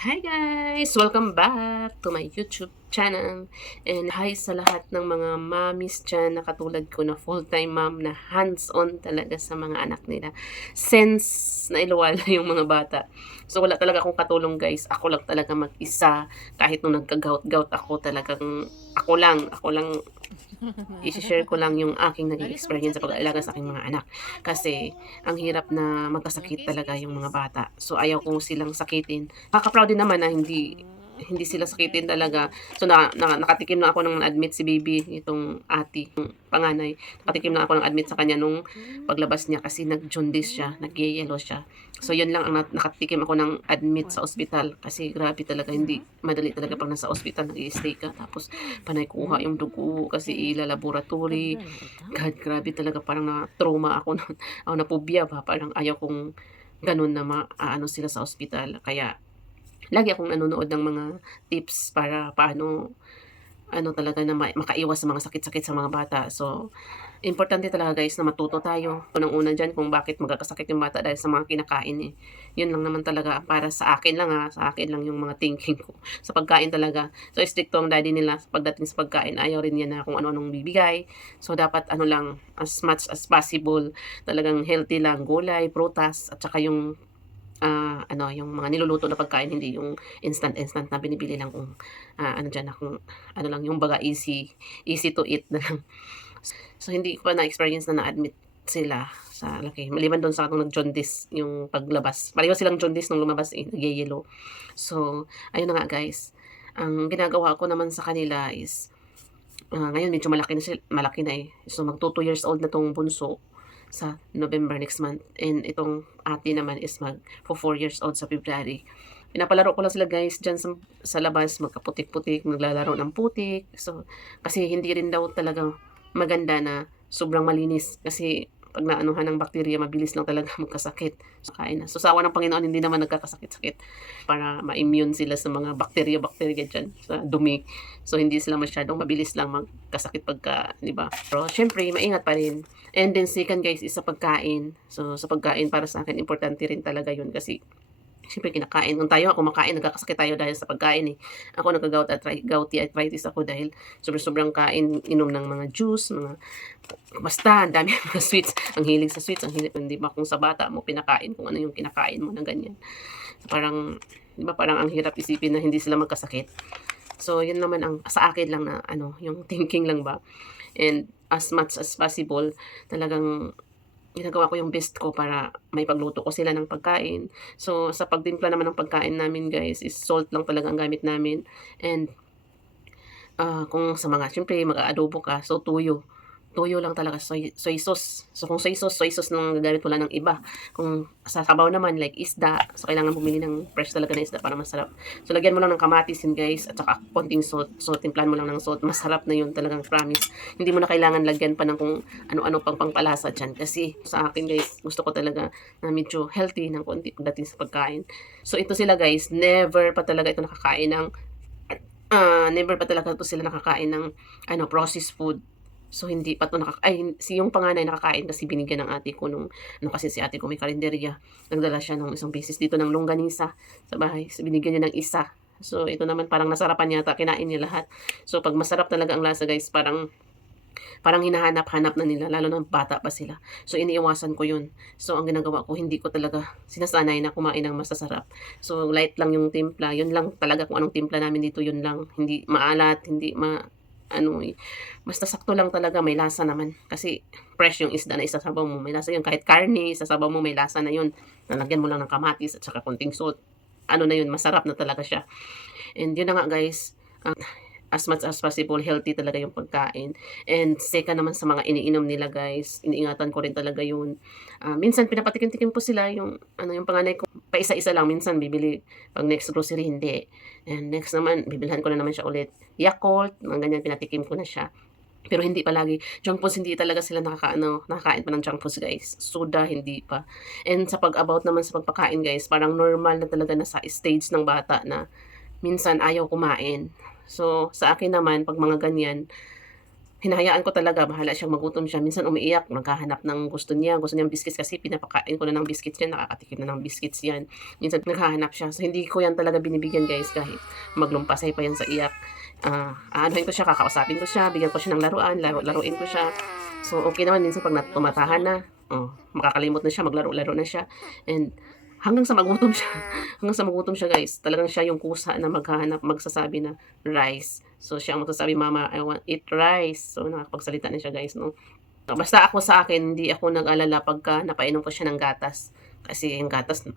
Hi guys! Welcome back to my YouTube channel. And hi sa lahat ng mga mommies dyan na katulad ko na full-time mom na hands-on talaga sa mga anak nila. Since nailuwal na yung mga bata. So wala talaga akong katulong guys. Ako lang talaga mag-isa. Kahit nung nagka-gout ako talagang ako lang i-share ko lang yung aking naging experience sa pag-aalaga sa aking mga anak. Kasi ang hirap na magkasakit talaga yung mga bata. So ayaw ko silang sakitin. Nakaka-proud din naman na hindi sila sakitin talaga. So nakatikim na ako ng admit si baby, itong ate, yung panganay. Nakatikim na ako ng admit sa kanya nung paglabas niya kasi nag-jaundice siya, nag-yellow siya. So yun lang ang nakatikim ako ng admit sa ospital kasi grabe talaga, hindi madali talaga pag nasa ospital nag-i-stay ka tapos panay kuha yung dugo kasi ila-laboratory. God, grabe talaga, parang na-trauma ako ako napobya ba, parang ayaw kong ganun na maaano sila sa ospital. Kaya lagi akong nanonood ng mga tips para paano talaga na makaiwas sa mga sakit-sakit sa mga bata. So, importante talaga guys na matuto tayo. Unang-una diyan kung bakit magkakasakit yung bata dahil sa mga kinakain, eh. Yun lang naman talaga para sa akin lang, sa akin lang yung mga thinking ko sa pagkain talaga. So, stricto ang daddy nila pagdating sa pagkain. Ayaw rin niya na kung ano-anong bibigay. So, dapat ano lang, as much as possible, talagang healthy lang, gulay, prutas, at saka yung yung mga niluluto na pagkain, hindi yung instant-instant na binibili lang kung, diyan na kung ano lang, yung baga easy easy to eat na lang. So, hindi ko pa na-experience na na-admit sila sa laki. Maliban dun sa nung nag-jaundice yung paglabas. Pareho silang jaundice nung lumabas, eh, nag-ye-yellow. So, ayun na nga guys, ang ginagawa ko naman sa kanila is, ngayon medyo malaki na, eh. So, magtu 2 years old na 'tong bunso sa November next month, and itong ate naman is magfo 4 years old sa February. Pinapalaro ko lang sila guys diyan sa labas, magkaputik-putik, maglalaro ng putik. So, kasi hindi rin daw talaga maganda na sobrang malinis kasi 'pag naanuhan ng bakterya mabilis lang talaga magkasakit. So, kain na. So, sa awa ng Panginoon hindi naman nagkakasakit-sakit para ma-immune sila sa mga bakterya-bakterya diyan sa dumi. So, hindi sila masyadong mabilis lang magkasakit pagka 'di ba? Pero siyempre maingat pa rin. And then second guys is sa pagkain. So, sa pagkain para sa akin importante rin talaga 'yun kasi siyempre kinakain. Kung tayo nga kumakain, nagkakasakit tayo dahil sa pagkain, eh. Ako gouty arthritis ako dahil sobrang kain, inom ng mga juice, basta ang dami mga sweets. Ang hilig sa sweets, ang hilig, hindi ba kung sa bata mo pinakain kung ano yung kinakain mo na ganyan. Parang 'di ba, parang ang hirap isipin na hindi sila magkasakit. So, yun naman ang sa akin lang na yung thinking lang ba. And as much as possible, talagang ginagawa ko yung best ko para maipagluto ko sila ng pagkain. So, sa pagtimpla naman ng pagkain namin guys is salt lang talaga ang gamit namin, and kung sa mga siyempre mag-aadobo ka, so tuyo. Tuyo lang talaga, soy sauce. So, kung soy sauce lang ang gagamit, wala ng iba. Kung sa sabaw naman like isda, so kailangan bumili ng fresh talaga na isda para masarap. So, lagyan mo lang ng kamatis yun guys, at saka konting salt. So, timplahan mo lang ng salt. Masarap na yun talagang, promise. Hindi mo na kailangan lagyan pa ng kung ano-ano pang pangpalasa diyan. Kasi sa akin guys, gusto ko talaga na medyo healthy ng konti pagdating sa pagkain. So, ito sila guys, never pa talaga ito nakakain ng never pa talaga 'to sila nakakain ng processed food. So, hindi pa 'to si yung panganay nakakain kasi binigyan ng ate ko nung kasi si ate ko may karenderya. Nagdala siya nung isang beses dito ng longganisa sa bahay. So, binigyan niya ng isa. So, ito naman parang nasarapan yata, kinain niya lahat. So, 'pag masarap talaga ang lasa guys, parang parang hinahanap-hanap na nila lalo na bata pa sila. So, iniiwasan ko 'yun. So, ang ginagawa ko, hindi ko talaga sinasanay na kumain ng masasarap. So, light lang yung timpla, 'yun lang talaga, kung anong timpla namin dito 'yun lang. Hindi maalat, hindi basta sakto lang talaga, may lasa naman. Kasi fresh yung isda na isasabaw mo, may lasa 'yun. Kahit karne isasabaw mo, may lasa na 'yun. Lalagyan mo lang ng kamatis at saka konting salt. Na 'yun, masarap na talaga siya. And 'yun na nga guys, as much as possible, healthy talaga yung pagkain. And second naman sa mga iniinom nila guys, iniingatan ko rin talaga yun. Minsan pinapatikim-tikim ko sila, yung panganay ko, paisa-isa lang, minsan bibili, 'pag next grocery hindi. And next naman, bibilhan ko na naman siya ulit. Yakult, mga ganyan, pinatikim ko na siya. Pero hindi palagi. Junk foods, hindi talaga sila nakakain pa ng junk foods guys. Soda, hindi pa. And sa pag-about naman sa pagpakain guys, parang normal na talaga na sa stage ng bata na minsan ayaw kumain. So, sa akin naman 'pag mga ganyan, hinahayaan ko talaga, bahala siyang magutom siya. Minsan umiiyak, naghahanap ng gusto niyang biscuits kasi pinapakain ko na ng biscuits yan, nakakatikim na ng biscuits yan. Minsan naghahanap siya. So, hindi ko yan talaga binibigyan guys kahit maglumpasay pa yan sa iyak. Aanuhin ko siya, kakausapin ko siya, bigyan ko siya ng laruan, laruin ko siya. So, okay naman minsan pag tumatahan na, makakalimot na siya, maglaro-laro na siya. And hanggang sa magutom siya. Hanggang sa magutom siya guys. Talagang siya yung kusa na maghahanap, magsasabi na rice. So siya ang magsasabi, "Mama, I want eat rice." So nakakapagsalita na siya guys, no. Basta ako sa akin, hindi ako nag-alala pagka napainom ko siya ng gatas. Kasi yung gatas,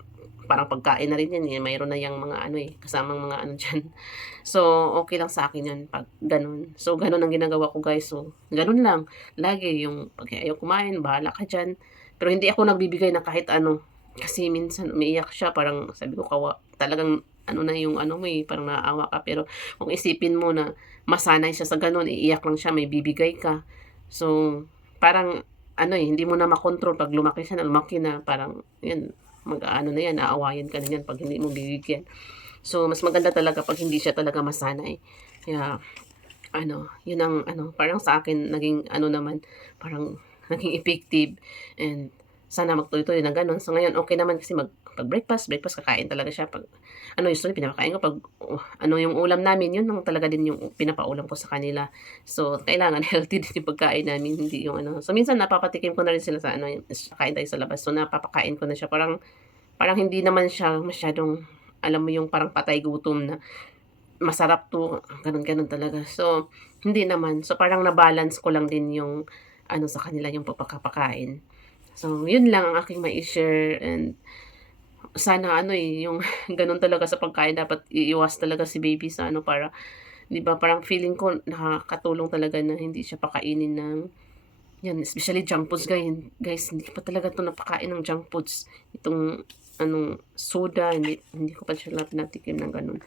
parang pagkain na rin yan eh. Mayroon na yung mga ano eh, kasamang mga ano dyan. So, okay lang sa akin yan pag ganun. So, ganun ang ginagawa ko guys. So, ganun lang. Lagi yung pag ayaw kumain, bahala ka dyan. Pero hindi ako nagbibigay na kahit ano. Kasi minsan umiiyak siya, parang sabi ko talagang ano na yung ano mo eh, parang naaawa ka. Pero kung isipin mo na masanay siya sa ganun, iiyak lang siya, may bibigay ka. So, parang ano eh, hindi mo na makontrol pag lumaki siya na lumaki na, parang yan, mag-aano na yan, aawayan ka na yan pag hindi mo bibigyan. So, mas maganda talaga pag hindi siya talaga masanay. Kaya, ano, yun ang ano, parang sa akin, naging ano naman, parang naging effective. And sana magtuloy-tuloy na gano'n. So, ngayon okay naman kasi pag breakfast kakain talaga siya. Pag ano, usually pinapakain ko pag ano yung ulam namin, yun lang talaga din yung pinapaulam ko sa kanila. So, kailangan healthy din yung pagkain namin, hindi yung ano. So, minsan napapatikim ko na rin sila sa ano, kain tayo sa labas. So, napapakain ko na siya. Parang hindi naman siya masyadong, alam mo yung parang patay gutom na masarap 'to, gano'n talaga. So, hindi naman. So, parang na-balance ko lang din yung ano sa kanila, yung pagkakapakain. So, yun lang ang aking mai-share, and sana ano eh, yung gano'n talaga sa pagkain, dapat iiwas talaga si baby sa ano, para 'di ba, parang feeling ko nakakatulong talaga na hindi siya pakainin ng yan, especially junk foods guys, hindi ko pa talaga 'to napakain ng junk foods. Itong anong soda, hindi ko pa siya natikim ng gano'n.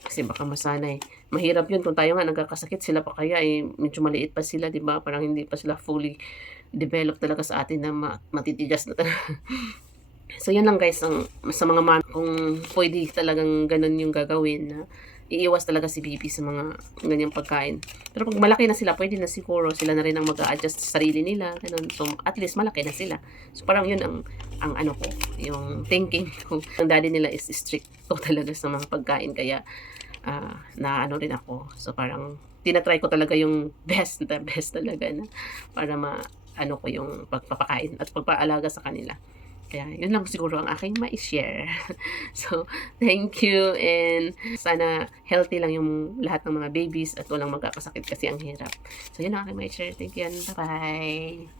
Kasi baka masanay. Mahirap 'yun kung tayo nga nagkakasakit, sila pa kaya eh, medyo maliit pa sila 'di ba? Parang hindi pa sila fully developed talaga sa atin na matitigas na talaga. So 'yun lang guys, ang sa mga mom, kung puwede talagang gano'n yung gagawin, na iiwas talaga si baby sa mga ganyang pagkain. Pero 'pag malaki na sila, puwede na siguro sila na rin ang mag-a-adjust sa sarili nila, gano'n. So at least malaki na sila. So parang 'yun ang ano ko, yung thinking ko. Ang daddy nila is stricto talaga sa mga pagkain, kaya naano rin ako. So parang tina-try ko talaga yung the best talaga na para ano ko yung pagpapakain at pagpaalaga sa kanila. Kaya yun lang siguro ang aking mai-share. So, thank you, and sana healthy lang yung lahat ng mga babies at walang magkakasakit kasi ang hirap. So, yun ang aking mai-share. Thank you, and bye-bye.